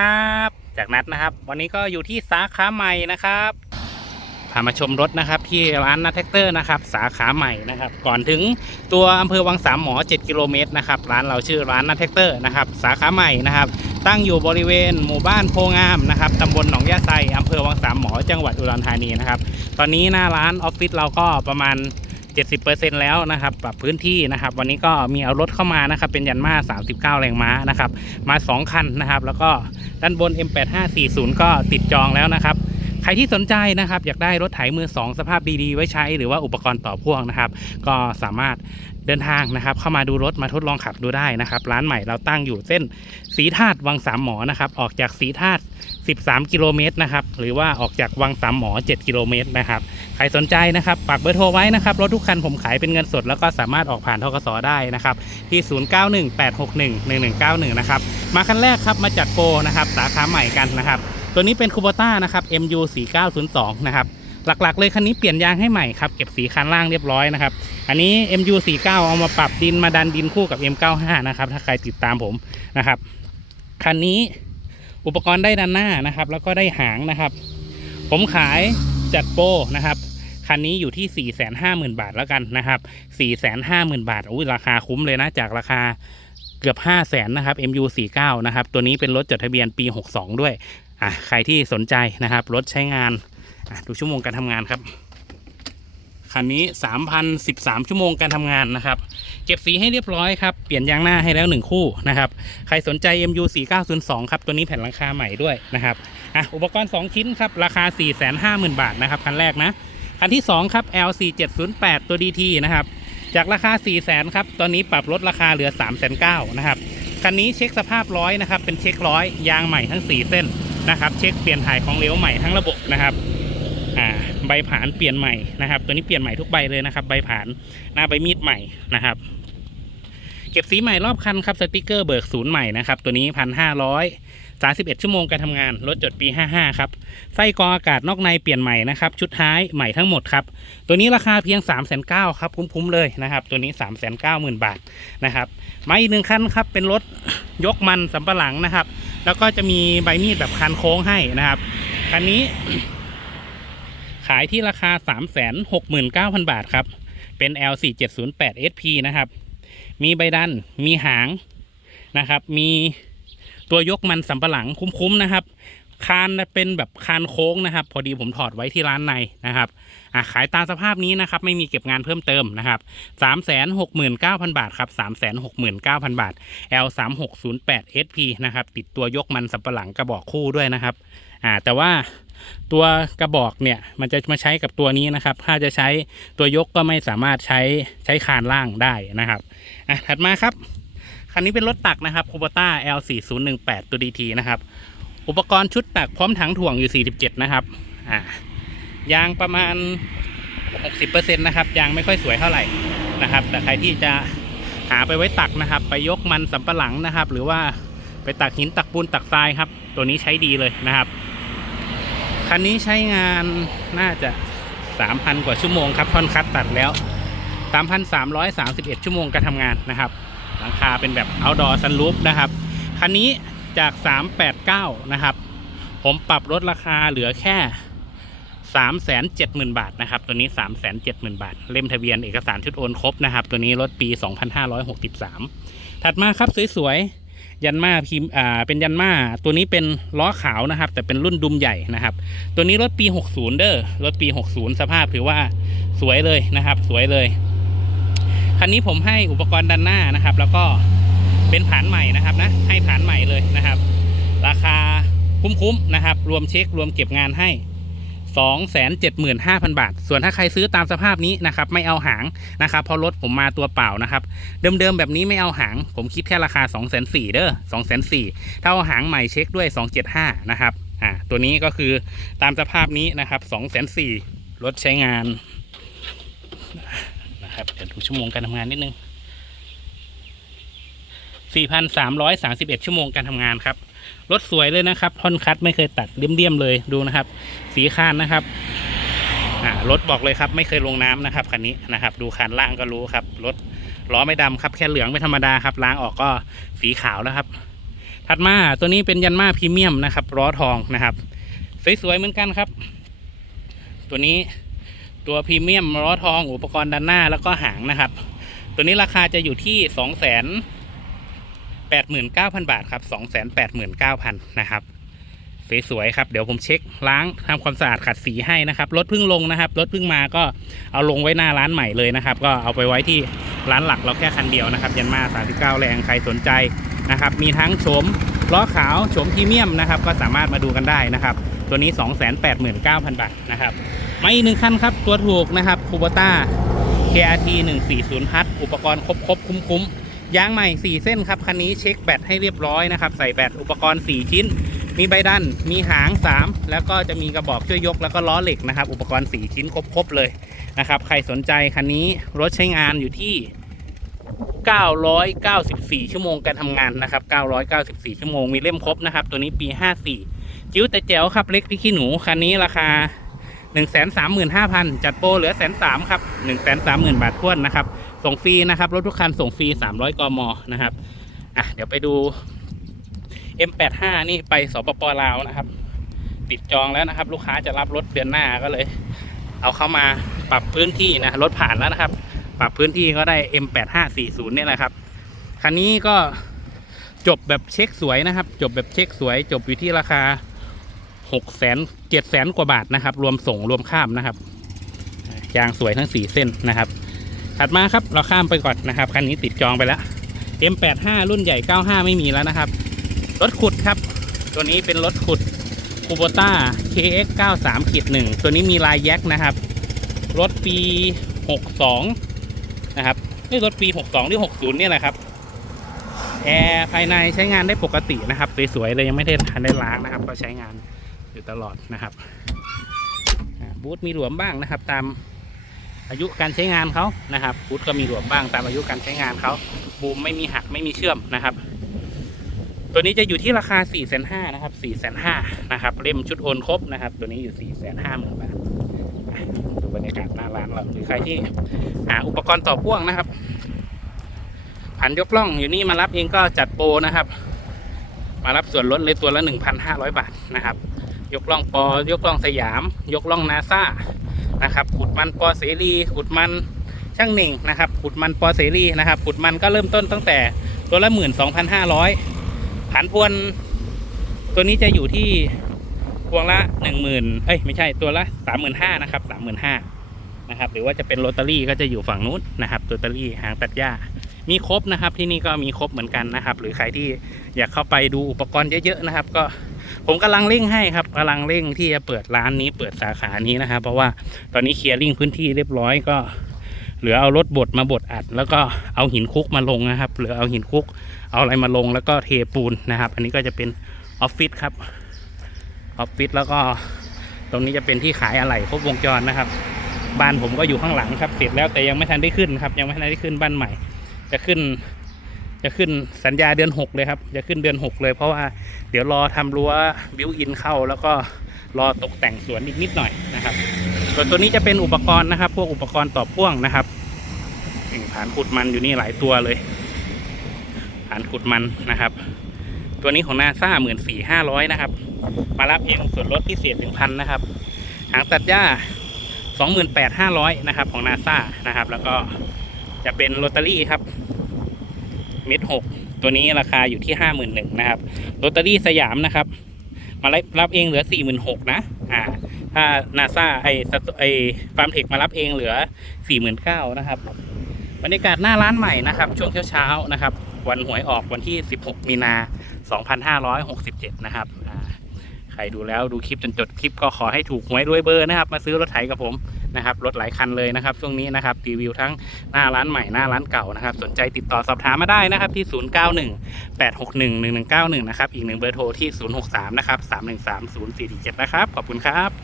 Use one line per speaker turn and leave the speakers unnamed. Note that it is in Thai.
ครับจากนัดนะครับ วันนี้ก็อยู่ที่สาขาใหม่นะครับพามาชมรถนะครับ ที่ร้านนัทแท็กเตอร์นะครับ สาขาใหม่นะครับ ก่อนถึงตัวอำเภอวังสามหมอ 7 กิโลเมตรนะครับร้านเราชื่อร้านนัทแท็กเตอร์นะครับ สาขาใหม่นะครับ ตั้งอยู่บริเวณหมู่บ้านโพงามนะครับตำบลหนองยาไซอำเภอวังสามหมอ จังหวัดอุดรธานีนะครับ ตอนนี้หน้าร้านออฟฟิศเราก็ประมาณ 70%แล้วนะครับปรับพื้นที่นะครับ วันนี้ก็มีเอารถเข้ามานะครับ เป็นยันมา39 แรงม้านะครับ มา 2 คันนะครับ แล้วก็ด้านบน M8540 ก็ติดจองแล้วนะครับใครที่สนใจนะครับ อยากได้รถไถมือ 2 สภาพดีๆ ไว้ใช้หรือว่าอุปกรณ์ต่อพ่วงนะครับ ก็สามารถเดินทางนะครับ เข้ามาดูรถมาทดลองขับดูได้นะครับ ร้านใหม่เราตั้งอยู่เส้นสีธาตุวังสามหมอนะครับ ออกจากสีธาตุ 13 กิโลเมตรนะครับ หรือว่าออกจากวังสามหมอ 7 กิโลเมตรนะครับ ใครสนใจนะครับ ฝากเบอร์โทรไว้นะครับ รถทุกคันผมขายเป็นเงินสด แล้วก็สามารถออกผ่านทกสได้นะครับ ที่ 0918611191 นะครับ มาคันแรกครับ มาจัดโปรนะครับ สาขาใหม่กันนะครับ ตัวนี้เป็นคูโบต้านะครับ MU 4902นะครับหลักๆ เลยคันนี้เปลี่ยนยางให้ใหม่ครับ เก็บสีคันล่างเรียบร้อยนะครับ อันนี้ MU 49 เอามาปรับดินมาดันดินคู่กับ M95 นะครับ ถ้าใครติดตามผมนะครับ คันนี้ อุปกรณ์ได้ด้านหน้านะครับ แล้วก็ได้หางนะครับ ผมขายจัดโปรนะครับคันนี้อยู่ที่ 4 5 0 0 0 0 บาทแล้วกันนะครับ 4 5 0 0 0 0 บาทอุ้ยราคาคุ้มเลยนะ จากราคาเกือบ 5 0 0 0 0 0นะครับ MU 49 นะครับ ตัวนี้เป็นรถจดทะเบียนปี 62 ด้วย อะ ใครที่สนใจนะครับ รถใช้งาน อะ ดูชั่วโมงการทำงานครับ คันนี้ 3,013 ชั่วโมงการทำงานนะครับ เก็บสีให้เรียบร้อยครับ เปลี่ยนยางหน้าให้แล้ว 1 คู่นะครับ ใครสนใจ MU 4902ครับ ตัวนี้แผ่นหลังคาใหม่ด้วยนะครับอะอุปกรณ์ 2 ชิ้นครับ ราคา 450,000 บาทนะครับ คันแรกนะ คันที่ 2 ครับ LC 708 ตัว DT นะครับ จากราคา 400,000 ครับ ตอนนี้ปรับลดราคาเหลือ3,900นะครับ คันนี้เช็คสภาพร้อยนะครับ เป็นเช็คร้อยยางใหม่ทั้ง 4 เส้นนะครับ เช็คเปลี่ยนถ่ายของเหลวใหม่ทั้งระบบนะครับ อ่า ใบผานเปลี่ยนใหม่นะครับ ตัวนี้เปลี่ยนใหม่ทุกใบเลยนะครับ ใบผานหน้าใบมีดใหม่นะครับ เก็บสีใหม่รอบคันครับสติกเกอร์เบิกศูนย์ใหม่นะครับ ตัวนี้พันห้าร้อยสาสิบเอ็ดชั่วโมงการทำงานรถจดปีห้าห้าครับไส้กรองอากาศนอกในเปลี่ยนใหม่นะครับ ชุดท้ายใหม่ทั้งหมดครับ ตัวนี้ราคาเพียง3ามแสนเก้าครับ คุ้มๆเลยนะครับ ตัวนี้3ามแสนเก้าหมื่นบาทนะครับมาอีกหนึ่งคันครับเป็นรถยกมันสำปะหลังนะครับ แล้วก็จะมีใบมีดแบบคันโค้งให้นะครับคันนี้ ขายที่ราคา 369,000 บาทครับ เป็น L4 708 SP นะครับ มีใบดัน มีหางนะครับ มีตัวยกมันสำปะหลังคุ้มๆนะครับ คานเป็นแบบคานโค้งนะครับ พอดีผมถอดไว้ที่ร้านในนะครับอะขายตามสภาพนี้นะครับ ไม่มีเก็บงานเพิ่มเติมนะครับ 369,000 บาทครับ 369,000 บาท L 3 6 0 8 SP นะครับ ติดตัวยกมันสำปะหลังกระบอกคู่ด้วยนะครับ อ่าแต่ว่า ตัวกระบอกเนี่ยมันจะมาใช้กับตัวนี้นะครับ ถ้าจะใช้ตัวยกก็ไม่สามารถใช้ใช้คานล่างได้นะครับอะถัดมาครับ คันนี้เป็นรถตักนะครับคูบต้า L 4 0 1 8 ตัว DT นะครับ อุปกรณ์ชุดตักพร้อมถังถ่วงอยู่ 47 นะครับอ่ายางประมาณ 60%นะครับยางไม่ค่อยสวยเท่าไหร่นะครับ แต่ใครที่จะหาไปไว้ตักนะครับ ไปยกมันสำปะหลังนะครับ หรือว่าไปตักหินตักปูนตักทรายครับ ตัวนี้ใช้ดีเลยนะครับ คันนี้ใช้งานน่าจะ 3,000 กว่าชั่วโมงครับท่อนคัดตัดแล้ว 3,331 ชั่วโมงการทำงานนะครับหลังคาเป็นแบบ outdoor sunroof นะครับ คันนี้จาก 389 นะครับ ผมปรับลดราคาเหลือแค่ 370,000 บาทนะครับ ตัวนี้ 370,000 บาท เล่มทะเบียนเอกสารชุดโอนครบนะครับ ตัวนี้รถปี 2563 ถัดมาครับสวยๆ ยันมาพิมอ่าเป็นยันมาตัวนี้เป็นล้อขาวนะครับ แต่เป็นรุ่นดุมใหญ่นะครับ ตัวนี้รถปี 60 เด้อรถปี 60 สภาพถือว่าสวยเลยนะครับ สวยเลยคันนี้ผมให้อุปกรณ์ด้านหน้านะครับ แล้วก็เป็นผานใหม่นะครับนะให้ผานใหม่เลยนะครับ ราคาคุ้มๆนะครับ รวมเช็ครวมเก็บงานให้ 275,000 บาท ส่วนถ้าใครซื้อตามสภาพนี้นะครับไม่เอาหางนะครับเพราะรถผมมาตัวเปล่านะครับ เดิมๆแบบนี้ไม่เอาหาง ผมคิดแค่ราคา 2 4 0 0 0เด้อ2 4 0 0 0ถ้าเอาหางใหม่เช็คด้วย 275 นะครับอ่าตัวนี้ก็คือตามสภาพนี้นะครับ2 4 0 0 0รถใช้งานนะครับเดี๋ยวดูชั่วโมงการทำงานนิดนึง 4,331 ชั่วโมงการทำงานครับ รถสวยเลยนะครับท่อนคัดไม่เคยตัดเลี่ยมๆเลยดูนะครับ สีคานนะครับรถบอกเลยครับไม่เคยลงน้ำนะครับคันนี้นะครับ ดูคานล่างก็รู้ครับรถล้อไม่ดำครับแค่เหลืองไม่ธรรมดาครับล้างออกก็สีขาวแล้วครับ ถัดมาตัวนี้เป็นยันมาพรีเมียมนะครับล้อทองนะครับสวยๆเหมือนกันครับ ตัวนี้ตัวพรีเมียมล้อทองอุปกรณ์ด้านหน้าแล้วก็หางนะครับ ตัวนี้ราคาจะอยู่ที่สองแสน แปดหมื่นเก้าพันบาทครับสองแสนแปดหมื่นะครับสวยๆครับ เดี๋ยวผมเช็คล้างทำความสะอาดขัดสีให้นะครับ รถเพิ่งลงนะครับ รถเพิ่งมาก็เอาลงไว้หน้าร้านใหม่เลยนะครับ ก็เอาไปไว้ที่ร้านหลักเราแค่คันเดียวนะครับ ยันมา 39 แรงใครสนใจนะครับ มีทั้งโฉมล้อขาวโฉมพรีเมียมนะครับ ก็สามารถมาดูกันได้นะครับ ตัวนี้ 289,000 บาทนะครับ มาอีกหนึ่งคันครับ ตัวถูกนะครับคูบต้า KRT 140ฮัทอุปกรณ์ครบครบคุ้มคุ้ม ยางใหม่ 4 เส้นครับ คันนี้เช็คแบตให้เรียบร้อยนะครับ ใส่แบตอุปกรณ์ 4 ชิ้น มีใบดัน มีหาง 3 แล้วก็จะมีกระบอกช่วยยกแล้วก็ล้อเหล็กนะครับ อุปกรณ์ 4 ชิ้นครบครบเลยนะครับ ใครสนใจคันนี้รถใช้งานอยู่ที่994 ชั่วโมงการทำงานนะครับ 994 ชั่วโมง มีเล่มครบนะครับ ตัวนี้ปี 54 จิ้วแต่แจ๋วครับ เล็กพี่ขี้หนู คันนี้ราคา 135,000 จัดโปรเหลือแสนสามครับ 130,000 บาททวนนะครับ ส่งฟรีนะครับ รถทุกคันส่งฟรี 300 กมนะครับอะเดี๋ยวไปดู M85 นี่ไปสปปลาวนะครับ ติดจองแล้วนะครับ ลูกค้าจะรับรถเดือนหน้าก็เลย เอาเข้ามาปรับพื้นที่นะรถผ่านแล้วนะครับ ปรับพื้นที่ก็ได้ M8540 เนี่ยแหละครับคันนี้ก็จบแบบเช็คสวยนะครับ จบแบบเช็คสวย จบอยู่ที่ราคา6แสน7แสนกว่าบาทนะครับ รวมส่งรวมข้ามนะครับยางสวยทั้ง4เส้นนะครับ ถัดมาครับเราข้ามไปก่อนนะครับคันนี้ติดจองไปแล้ว M85 รุ่นใหญ่ 95 ไม่มีแล้วนะครับ รถขุดครับ ตัวนี้เป็นรถขุดคูโบต้า KX 93ขีด1ตัวนี้มีลายแยกนะครับ รถปี 62 นะครับนี่รถปี 62 หรือ 60 เนี่ยแหละครับ แอร์ภายในใช้งานได้ปกตินะครับ สวยๆเลยยังไม่ได้ทันได้ล้างนะครับ ก็ใช้งานอยู่ตลอดนะครับ บูธมีหลวมบ้างนะครับตาม อายุการใช้งานเขานะครับบูธก็มีหลวมบ้างตามอายุการใช้งานเขาบูมไม่มีหักไม่มีเชื่อมนะครับ ตัวนี้จะอยู่ที่ราคา4 5 0 0 0นะครับ4 5 0 0 0นะครับเล่มชุดโอนครบนะครับ ตัวนี้อยู่4 5 0 0 0 0บาทอะดูบรรยากาศหน้าร้านเราหรือใครที่หาอุปกรณ์ต่อพ่วงนะครับผันยกล่องอยู่นี่มารับเองก็จัดโปรนะครับ มารับส่วนลดเลยตัวละ 1,500 บาทนะครับ ยกล่องปอยกล่องสยาม ยกล่องนาซา นะครับ ขุดมันปอเสรี ขุดมันช่างหนึ่งนะครับ ขุดมันปอเสรีนะครับ ขุดมันก็เริ่มต้นตั้งแต่ตัวละ12,500ผันพวน ตัวนี้จะอยู่ที่พวงละหนึ่งหมื่นเอ้ยไม่ใช่ตัวละสามหมื่นห้านะครับสามหมื่นห้านะครับ หรือว่าจะเป็นโรตารี่ก็จะอยู่ฝั่งนู้นนะครับโรตารี่หางตัดหญ้ามีครบนะครับที่นี่ก็มีครบเหมือนกันนะครับ หรือใครที่อยากเข้าไปดูอุปกรณ์เยอะๆนะครับ ก็ ผมกำลังเร่งให้ครับกำลังเร่งที่จะเปิดร้านนี้เปิดสาขานี้นะครับเพราะว่าตอนนี้เคลียร์ลิงพื้นที่เรียบร้อยก็เหลือเอารถบดมาบดอัด แล้วก็เอาหินคุกมาลงนะครับเหลือเอาหินคุก เอาอะไรมาลงแล้วก็เทปูนนะครับ อันนี้ก็จะเป็นออฟฟิศครับออฟฟิศแล้วก็ตรงนี้จะเป็นที่ขายอะไหล่ครบวงจรนะครับบ้านผมก็อยู่ข้างหลังครับเสร็จแล้วแต่ยังไม่ทันได้ขึ้นครับ ยังไม่ทันได้ขึ้นบ้านใหม่ จะขึ้น จะขึ้นสัญญาเดือนหกเลยครับ จะขึ้นเดือนหกเลยเพราะว่าเดี๋ยวรอทำรั้วบิวอินเข้า แล้วก็รอตกแต่งสวนอีกนิดหน่อยนะครับส่วนตัวนี้จะเป็นอุปกรณ์นะครับ พวกอุปกรณ์ต่อพ่วงนะครับนี่านขุดมันอยู่นี่หลายตัวเลยฐานขุดมันนะครับ ตัวนี้ของนาซาหมื่นสี่ห้าร้อยนะครับ มารับเองส่วนลดพิเศษหนึ่งพันนะครับ หางตัดหญ้าสองหมื่นแปดห้าร้อยนะครับ ของนาซานะครับ แล้วก็จะเป็นโรตารี่ครับ เม็ดหกตัวนี้ราคาอยู่ที่ห้าหมื่นหนึ่งนะครับโรตารี่สยามนะครับ มารับเองเหลือสี่หมื่นหกนะอ่าถ้านาซาไอสไอฟาร์มเทคมารับเองเหลือสี่หมื่นเก้านะครับบรรยากาศหน้าร้านใหม่นะครับ ช่วงเช้าๆนะครับ วันหวยออกวันที่ 16 มีนา 2567 นะครับอ่าใครดูแล้วดูคลิปจนจดคลิปก็ขอให้ถูกหวยด้วยเบอร์นะครับ มาซื้อรถไถกับผม นะครับรถหลายคันเลยนะครับช่วงนี้นะครับรีวิวทั้งหน้าร้านใหม่หน้าร้านเก่านะครับ สนใจติดต่อสอบถามมาได้นะครับที่ 091 861 1191 นะครับอีกหนึ่งเบอร์โทรที่ 063 นะครับ 313 0447 นะครับ ขอบคุณครับ